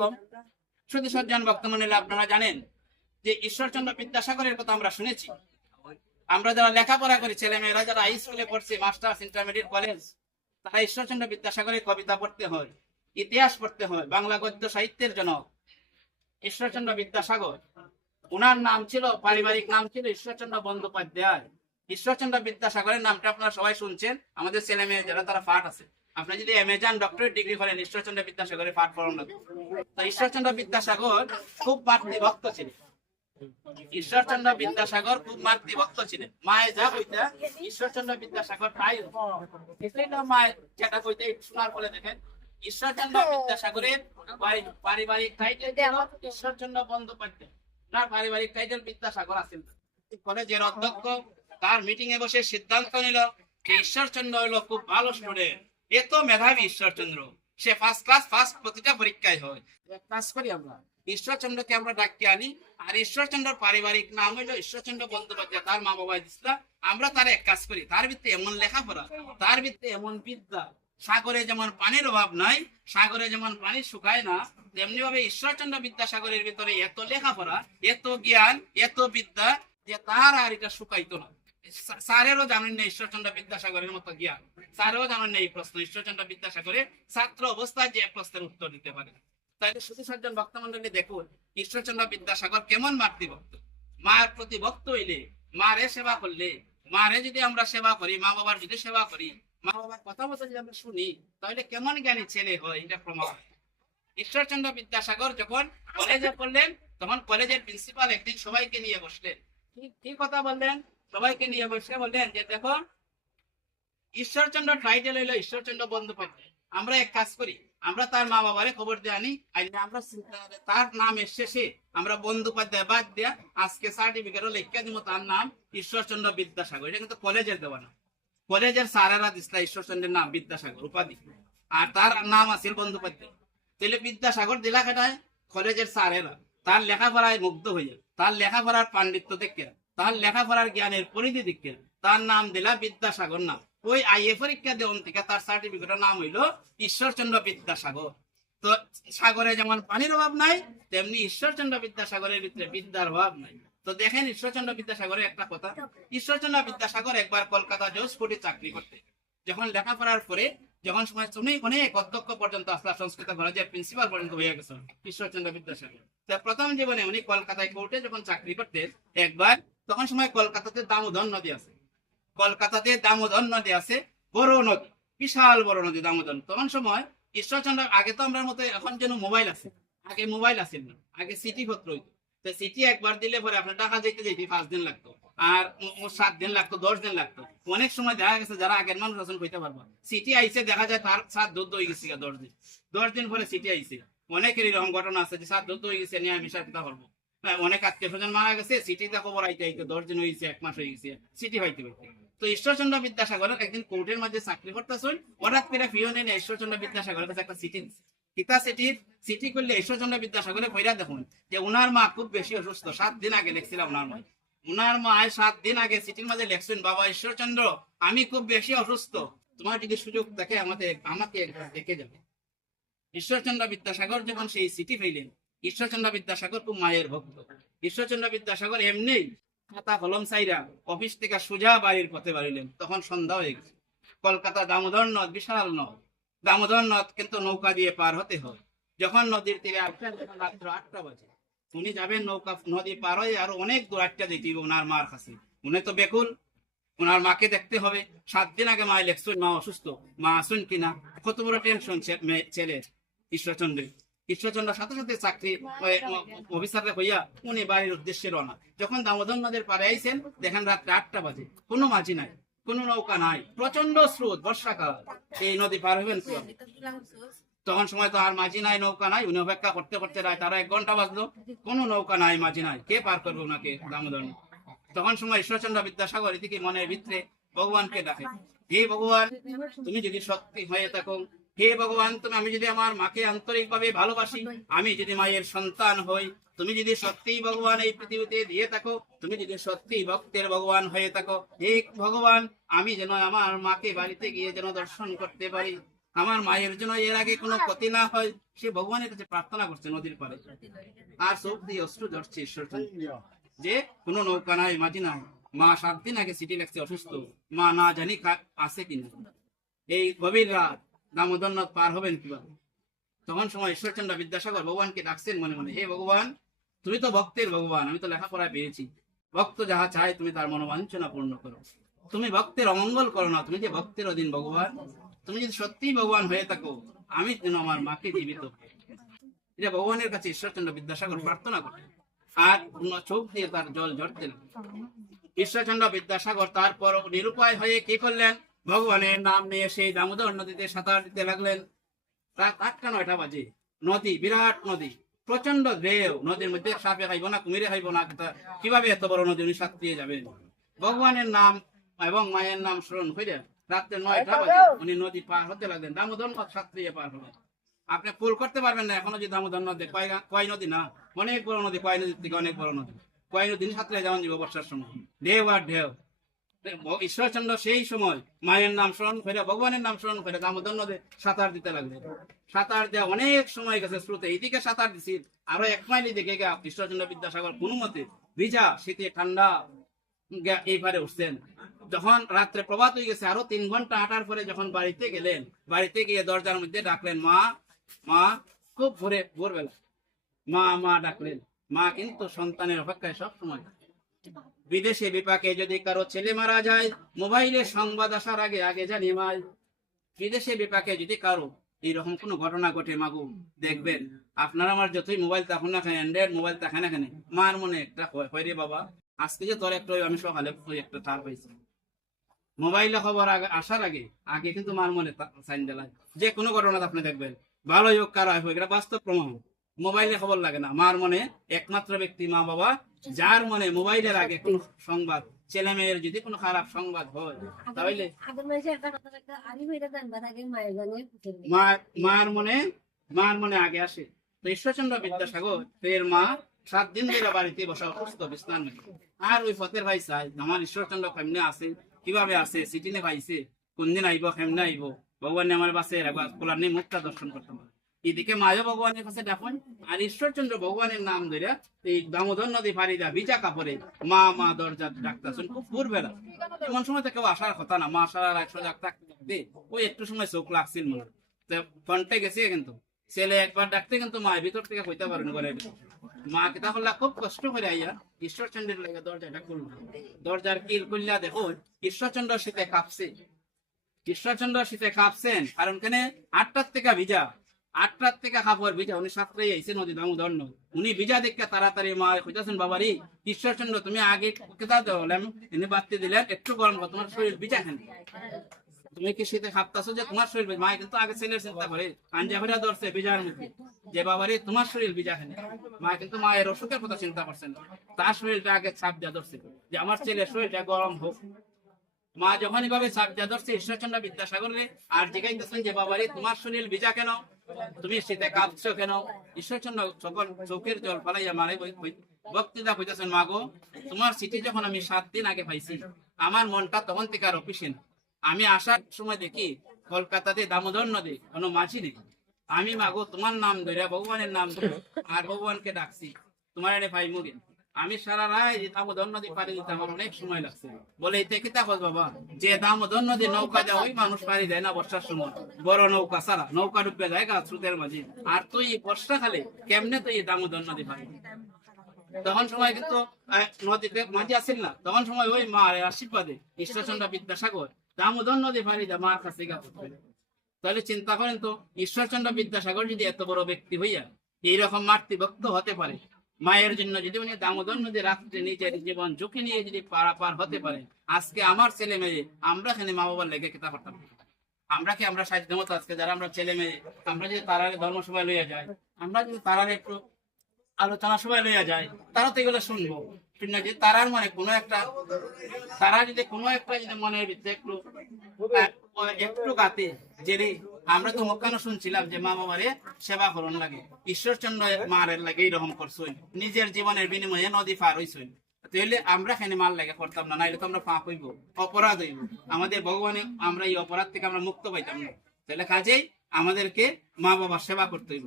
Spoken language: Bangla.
রকম শুধু সজ্জন বক্তমণ্ডলী আপনারা জানেন যে ঈশ্বরচন্দ্র বিদ্যাসাগরের কথা আমরা শুনেছি। আমরা যারা লেখাপড়া করি ছেলে মেয়েরা যারা হাই স্কুলে পড়ছে মাস্টার্স ইন্টারমিডিয়েট কলেজ তারা ঈশ্বরচন্দ্র বিদ্যাসাগরের কবিতা পড়তে হয়, ইতিহাস পড়তে হয়, বাংলা গদ্য সাহিত্যের জনক। ঈশ্বরচন্দ্র বিদ্যাসাগর ওনার নাম ছিল, পারিবারিক নাম ছিল ঈশ্বরচন্দ্র বন্দ্যোপাধ্যায়। ঈশ্বরচন্দ্র বিদ্যাসাগরের নামটা আপনারা সবাই শুনছেন, আমাদের ছেলে মেয়ে যারা, তারা পাঠ আছে। আপনি যদি অ্যামেজন ডক্টরেট ডিগ্রি করেন, ঈশ্বরচন্দ্র বিদ্যাসাগরের পাঠ পড়ান তো ঈশ্বরচন্দ্র বিদ্যাসাগর খুব মাতৃভক্ত ছিলেন। ঈশ্বরচন্দ্র বিদ্যাসাগর খুব মাতৃভক্ত ছিলেন। মায়ে যা কইতা, ঈশ্বরচন্দ্র বিদ্যাসাগর তাই মায়ের যেটা কইতে শোনার ফলে দেখেন, ঈশ্বরচন্দ্র বিদ্যাসাগরের পারি- পারিবারিক টাইটেল ঈশ্বরচন্দ্র বন্দ্যোপাধ্যায়। তার পারিবারিক টাইটেল বিদ্যাসাগর আছেন কলেজের অধ্যক্ষ, তার মিটিং এ বসে সিদ্ধান্ত নিল ঈশ্বরচন্দ্র হলো খুব ভালো স্টুডেন্ট এত মেধাবী ঈশ্বরচন্দ্র। সে ফার্স্ট ক্লাস ফার্স্ট প্রতিটা পরীক্ষায় হয়। এক কাজ করি আমরা। ঈশ্বরচন্দ্রকে আমরা ডাকতে আনি। আর ঈশ্বরচন্দ্র পারিবারিক নাম হইল ঈশ্বরচন্দ্র বন্দ্যোপাধ্যায়। তার মা বাবা দিসলা আমরা তার এক কাজ করি। তার ভিত্তি এমন লেখাপড়া। তার ভিত্তি এমন বিদ্যা। সাগরে যেমন পানির অভাব নাই, সাগরে যেমন পানি শুকায় না তেমনি ভাবে ঈশ্বরচন্দ্র বিদ্যাসাগরের ভিতরে এত লেখাপড়া, এত জ্ঞান, এত বিদ্যা যে তার আর এটা শুকাইতো না। স্যারেরও জানেন না ঈশ্বরচন্দ্র বিদ্যাসাগরের মতো জ্ঞান। স্যারও জানেন না এই প্রশ্ন। ঈশ্বরচন্দ্র বিদ্যাসাগরের ছাত্র অবস্থায় যে প্রশ্নের উত্তর দিতে পারে। তাহলে শুধু সজ্জন ভক্তমন্ডলী দেখুন, ঈশ্বরচন্দ্র বিদ্যাসাগর কেমন মাতৃভক্ত? মার প্রতি ভক্ত হইলে, মারে সেবা করলে, মারে যদি আমরা সেবা করি, মা বাবার যদি সেবা করি, মা বাবার কথা মতো যদি আমরা শুনি, তাহলে কেমন জ্ঞানী ছেলে হয় এটা প্রমাণ। ঈশ্বরচন্দ্র বিদ্যাসাগর যখন কলেজে পড়লেন, তখন কলেজের প্রিন্সিপাল একদিন সবাইকে নিয়ে বসলেন। কি কথা বললেন? সবাইকে নিয়ে বসে বললেন যে, দেখো, ঈশ্বরচন্দ্র টাইটেল হইল ঈশ্বরচন্দ্র বন্দ্যোপাধ্যায় আমরা এক কাজ করি, আমরা তার মা বাবারে খবর দিয়ে আনি আমরা চিন্তা- তার নামের শেষে আমরা বন্দ্যোপাধ্যায় বাদ দিয়া আজকে সার্টিফিকেট লেখা দিব, তার নাম ঈশ্বরচন্দ্র বিদ্যাসাগর। এটা কিন্তু কলেজের দেওয়া না কলেজের স্যারেরা দিসলা ঈশ্বরচন্দ্রের নাম বিদ্যাসাগর, উপাধি। আর তার নাম আছিল বন্দ্যোপাধ্যায় তাহলে বিদ্যাসাগর দিলা কেটায়? কলেজের স্যারেরা। তার লেখাপড়ায় মুগ্ধ হইয়া, তার লেখাপড়ার পাণ্ডিত্য দেখে তার লেখাপড়ার জ্ঞানের পরিধি দেখে তার নাম দিলা বিদ্যাসাগর নাম। ওই আইএ পরীক্ষা দেওয়ান থেকে তার সার্টিফিকেটের নাম হইল ঈশ্বরচন্দ্র বিদ্যাসাগর। তো সাগরে যেমন পানির অভাব নাই, তেমনি ঈশ্বরচন্দ্র বিদ্যাসাগরের ভিতরে বিদ্যার অভাব নাই। তো দেখেন ঈশ্বরচন্দ্র বিদ্যাসাগরের একটা কথা, ঈশ্বরচন্দ্র বিদ্যাসাগর একবার কলকাতা জজ কোর্টে চাকরি করতে। যখন লেখাপড়ার পরে, যখন সময় উনি অনেক অধ্যক্ষ পর্যন্ত আসলা সংস্কৃত কলেজের প্রিন্সিপাল পর্যন্ত হয়ে গেছেন ঈশ্বরচন্দ্র বিদ্যাসাগর। প্রথম জীবনে উনি কলকাতায় কোর্টে যখন চাকরি করতেন, একবার তখন সময় কলকাতাতে দামোদর নদী আছে। কলকাতাতে দামোদর নদী আছে বড় নদী বিশাল বড় নদী দামোদর। তখন সময় ঈশ্বরচন্দ্র আগে তো আমরা মতো এখন যেন মোবাইল আছে আগে মোবাইল আছিল না আগে সিটি পত্র হইতো তো সিটি একবার দিলে পরে আপনার টাকা যেতে যেতে পাঁচ দিন লাগতো আর সাত দিন লাগতো দশ দিন লাগতো। অনেক সময় দেখা গেছে যারা আগের মানুষ আছেন কইতে পারব। সিটি আইসে দেখা যায় তার সাত দুধ হয়ে গেছে দশ দিন। দশ দিন পরে সিটি আইসে অনেকের এরকম ঘটনা আছে যে সাত দুধ হয়ে গেছে নিয়ে আমি করব। হ্যাঁ, অনেক আত্মীয় স্বজন মারা গেছে সিটিতে খবর আইতে আইতে দশ দিন হয়েছে এক মাস হয়ে গেছে সিটি পাইতে পাইতে তো ঈশ্বরচন্দ্র বিদ্যাসাগর একদিন কোর্টের মধ্যে চাকরি করতেছেন, হঠাৎ করে ফিওনে নিয়ে ঈশ্বরচন্দ্র বিদ্যাসাগরের কাছে একটা দিছে কিতা চিঠির চিঠি করলে ঈশ্বরচন্দ্র বিদ্যাসাগরে কইরা দেখুন, যে উনার মা খুব বেশি অসুস্থ, সাত দিন আগে লেখছিলাম উনার মা। উনার মা সাত দিন আগে চিঠির মাঝে লেখছেন, বাবা ঈশ্বরচন্দ্র, আমি খুব বেশি অসুস্থ। তোমার যদি সুযোগ থাকে আমাদের আমাকে একবার দেখে যাবে। ঈশ্বরচন্দ্র বিদ্যাসাগর যখন সেই চিঠি পেলেন ঈশ্বরচন্দ্র বিদ্যাসাগর খুব মায়ের ভক্ত। ঈশ্বরচন্দ্র বিদ্যাসাগর এমনি খাতা কলম চাইরা অফিস থেকে সোজা বাড়ির পথে বাড়িলেন। তখন সন্ধ্যা হয়ে গেছে। কলকাতা দামোদর নদ, বিশাল নদ। দামোদর নদ কিন্তু নৌকা দিয়ে পার হতে হয়। যখন নদীর তীরে আসবেন রাত্র আটটা বাজে, উনি যাবেন নৌকা, নদী পার হয়ে আরও অনেক দূর আটটা দিতে ওনার মার কাছে। উনি তো বেকুল ওনার মাকে দেখতে হবে। সাত দিন আগে মা ইলেকশন, মা অসুস্থ, মা আসুন কিনা? কত বড় টেনশন ছেলে, ঈশ্বরচন্দ্রের। ঈশ্বরচন্দ্র সাথে সাথে চাকরি অফিসাররা হইয়া উনি বাড়ির উদ্দেশ্যে রওনা। যখন দামোদর নদের পারে আইছেন দেখেন রাত্রে আটটা বাজে। কোনো মাঝি নাই কোনো নৌকা নাই প্রচণ্ড স্রোত বর্ষাকাল। এই নদী পার হইবেন তখন সময় তো আর মাঝি নাই নৌকা নাই উনি অপেক্ষা করতে করতে রায় তারা এক ঘণ্টা বাজলো। কোনো নৌকা নাই মাঝি নাই কে পার করবে ওনাকে দামোদর? তখন সময় ঈশ্বরচন্দ্র বিদ্যাসাগর এদিকে মনের ভিতরে ভগবানকে ডাকে। হে ভগবান তুমি যদি সত্যি হয়ে থাকো হে ভগবান তুমি আমি যদি আমার মাকে আন্তরিকভাবে ভালোবাসি আমি যদি মায়ের সন্তান হই তুমি যদি সত্যি ভগবান এই পৃথিবীতে দিয়ে থাকো তুমি যদি সত্যি ভক্তের ভগবান হয়ে থাকো হে ভগবান আমি যেন আমার মাকে বাড়িতে গিয়ে যেন দর্শন করতে পারি। আমার মায়ের জন্য এর আগে কোনো ক্ষতি না হয় সে ভগবানের কাছে প্রার্থনা করছে নদীর পারে আর চোখ দিয়ে অস্ত্র ধরছে ঈশ্বর যে কোনো নৌকা নাই মাঝি নাই মা সাত দিন আগে চিঠি লেখছে অসুস্থ মা না জানি আছে কিনা। এই গভীর রাত দামোদর নদ পার হবেন কীভাবে? তখন সময় ঈশ্বরচন্দ্র বিদ্যাসাগর ভগবানকে ডাকছেন মনে মনে, হে ভগবান, তুমি তো ভক্তের ভগবান, আমি তো লেখাপড়ায় পেয়েছি। ভক্ত যাহা চায়, তুমি তার মনোবাঞ্ছনা পূর্ণ করো। তুমি ভক্তের অমঙ্গল করো না, তুমি যে ভক্তের অধীন ভগবান, তুমি যদি সত্যিই ভগবান হয়ে থাকো, আমি যেন আমার মাকে জীবিত। এটা ভগবানের কাছে ঈশ্বরচন্দ্র বিদ্যাসাগর প্রার্থনা করে। আর চোখ দিয়ে তার জল ঝরতে লাগল। ঈশ্বরচন্দ্র বিদ্যাসাগর তারপর নিরুপায় হয়ে কি করলেন? ভগবানের নাম নিয়ে সেই দামোদর নদীতে সাঁতার দিতে লাগলেন। রাত আটটা বাজে। নদী, বিরাট নদী। প্রচণ্ড ঢেউ। নদীর মধ্যে সাপে খাইব না, কুমিরে খাইব না কীভাবে এত বড় নদী? উনি সাঁতরিয়ে যাবেন। ভগবানের নাম এবং মায়ের নাম স্মরণ করে রাত্রে নয়টা বাজে উনি নদী পার হতে লাগলেন। দামোদর নদ সাঁতরিয়ে পার হলেন। আপনি পুল করতে পারবেন না, এখনও যে দামোদর নদী, কয় নদী না? অনেক বড় নদী, কয় নদীর থেকে অনেক বড় নদী। কয় নদী? সাঁতরে যেমন যাব বর্ষার সময়। ঢেউ আর ঢেউ। ঈশ্বরচন্দ্র সেই সময় মায়ের নাম স্মরণ করে ভগবানের নাম স্মরণ করে দামোদর নদে সাঁতার দিতে লাগলেন। সাঁতার দেওয়া অনেক সময় গেছে স্রোতে এইদিকে সাঁতার দিছি, আরও এক মাইল দিকে গা ঈশ্বরচন্দ্র বিদ্যাসাগর কোনো মতে ভিজা শীতে ঠান্ডা এইবারে উঠছেন। যখন রাত্রে প্রভাত হয়ে গেছে, আরও তিন ঘণ্টা হাঁটার পরে যখন বাড়িতে গেলেন, বাড়িতে গিয়ে দরজার মধ্যে ডাকলেন, মা মা, খুব ভোরে ভোরবেলা। মা মা, ডাকলেন। মা কিন্তু সন্তানের অপেক্ষায় সব সময় বিদেশে বিপাকে যদি কারও ছেলে মারা যায়, মোবাইলে সংবাদ আসার আগে আগে জানি মাই বিদেশে বিপাকে যদি কারও এইরকম কোনো ঘটনা ঘটে, মাগু, দেখবেন। আপনার আমার যতই মোবাইল তখন না অ্যান্ড্রয়েড মোবাইল থাকে না কেন, মার মনে একটা হয় রে বাবা। আজকে যে তোর একটা, আমি সকালে একটা তার পাইছি। মোবাইলে খবর আগে, আসার আগে আগে কিন্তু মার মনে সাইন দিলায় যে কোনো ঘটনা আপনি দেখবেন। ভালোই হোক কারও হোক, এটা বাস্তব প্রমাণ। মোবাইলে খবর লাগে না। মার মনে একমাত্র ব্যক্তি মা বাবা, যার মনে মোবাইলের আগে কোন সংবাদ, ছেলে মেয়ের যদি কোনো খারাপ সংবাদ হয়, তাহলে মার মনে মার মনে আগে আসে। তো ঈশ্বরচন্দ্র বিদ্যাসাগর এর মা, সাত দিন ধরে বাড়িতে বসা অসুস্থ বিশ্রাম। আর ওই ফতের ভাই চাই, আমার ঈশ্বরচন্দ্র কেমনে আছে কীভাবে আছে সিটিনে পাইছে, কোনদিন আইব, কেমনে আইব? ভগবান আমার বাসে একবার খোলার নেই, মুখটা দর্শন করতে পারে এদিকে মায়া ভগবানের কাছে ডাকুন আর ঈশ্বরচন্দ্র ভগবানের নাম ধরে এই দামোদর নদী ফারিদা ভিজা কাপড়ে মা মা দরজা ডাকতেছেন খুব ভোরবেলা এমন সময় তো কেউ আসার কথা না। মা আসার একশো ডাক থাকতে, ওই একটু সময় চোখ লাগছিল মনে। তো ফোনটে গেছে কিন্তু, ছেলে একবার ডাকতে কিন্তু মা ভিতর থেকে কইতে পারেন ঘরে। মা কিতা করলা খুব কষ্ট করে আইয়া ঈশ্বরচন্দ্রের লাগে দরজাটা খুলল। দরজার কিল খুললা দেখো, ঈশ্বরচন্দ্র শীতে কাঁপছে। ঈশ্বরচন্দ্র শীতে কাঁপছেন, কারণ কেন আটটার থেকে ভিজা। আটটার থেকে কাপড় ভিজা, উনি সাঁতরে আইসে নদী দামোদর নদী উনি ভিজা দেখে তাড়াতাড়ি মা কইতাছেন, বাবারি ঈশ্বরচন্দ্র তুমি আগে কেতা দেওয়ালাম এনে বাড়তে দিলেন একটু গরম তোমার শরীর ভিজা কেন? তুমি কি শীতে খাপতাছো যে তোমার শরীর মা, কিন্তু আগে ছেলের চিন্তা করে আঞ্জা মধ্যে। যে, বাবারে, তোমার শরীর ভিজা কেন? মা, কিন্তু মায়ের অসুখের কথা চিন্তা করছেন। তার শরীরটা আগে ছাপ দেওয়া ধরছে। যে, আমার ছেলের শরীরটা গরম হোক। মা যখন এভাবে ছাপ ধরছে ঈশ্বরচন্দ্র বিদ্যাসাগরে আর জিজ্ঞাসা যে, বাবারে, তোমার শরীর ভিজা কেন? তুমি শীতে কাঁপছো কেন? ঈশ্বরচন্দ্র যখন চোখের জল ফালাইয়া মারে বক্তৃতা কইতেছেন মাগো তোমার চিঠি যখন আমি সাত দিন আগে পাইছি, আমার মনটা তখন থেকে আর অফিসে না। আমি আসার সময় দেখি কলকাতাতে দামোদর নদী, কোনো মাঝি নেই। আমি মাগো তোমার নাম ধরে ভগবানের নাম ধরে আর ভগবানকে ডাকছি। তোমার এনে ভাই মুগে আমি সারা রায় যে দামোদর নদী পাড়ি দিতে আমার অনেক সময় লাগছে। বলে এতে কি তাকস বাবা, যে দামোদর নদী নৌকা দেয়, ওই মানুষ পাড়ি দেয় না বর্ষার সময়। বড় নৌকা সারা নৌকা ডুববে যায় গা স্রোতের মাঝে। আর তুই বর্ষা খালে কেমনে তুই এই দামোদর নদী পাড়ি তখন সময় কিন্তু নদীতে মাঝে আসিল না। তখন সময় ওই মা আশীর্বাদে ঈশ্বরচন্দ্র বিদ্যাসাগর দামোদর নদী পাড়ি দেয় মার কাছে গা তাহলে চিন্তা করেন তো, ঈশ্বরচন্দ্র বিদ্যাসাগর যদি এত বড় ব্যক্তি হইয়া এইরকম মাতৃভক্ত হতে পারে মায়ের জন্য যদি উনি দামোদর নদী রাত্রে নিজের জীবন ঝুঁকি নিয়ে যদি পারাপার হতে পারে, আজকে আমার ছেলে মেয়ে, আমরা এখানে মা বাবার লেগে কেতা করতাম? আমরা কি আমরা সাহায্য মতো আজকে? যারা আমরা ছেলে মেয়ে, আমরা যদি তারারে ধর্মসভায় লইয়া যাই, আমরা যদি তারারে একটু আলোচনা সভায় লইয়া যাই, তারা তো এগুলো শুনব। শুনে যে তারার মনে কোনো একটা, তারা যদি কোনো একটা যদি মনের ভিতরে একটু একটু গাতে যে আমরা তো মক্কানো শুনছিলাম যে মা বাবারে সেবা করণ লাগে। ঈশ্বরচন্দ্র মারের লাগে এইরকম করছই নিজের জীবনের বিনিময়ে নদী পার হইছই তাহলে আমরা এখানে মাল লাগে করতাম না? নাইলে তো আমরা পাপ হইব, অপরাধ হইব। আমাদের ভগবানে আমরা এই অপরাধ থেকে আমরা মুক্ত পাইতাম না। তাহলে কাজেই আমাদেরকে মা বাবার সেবা করতে হইব।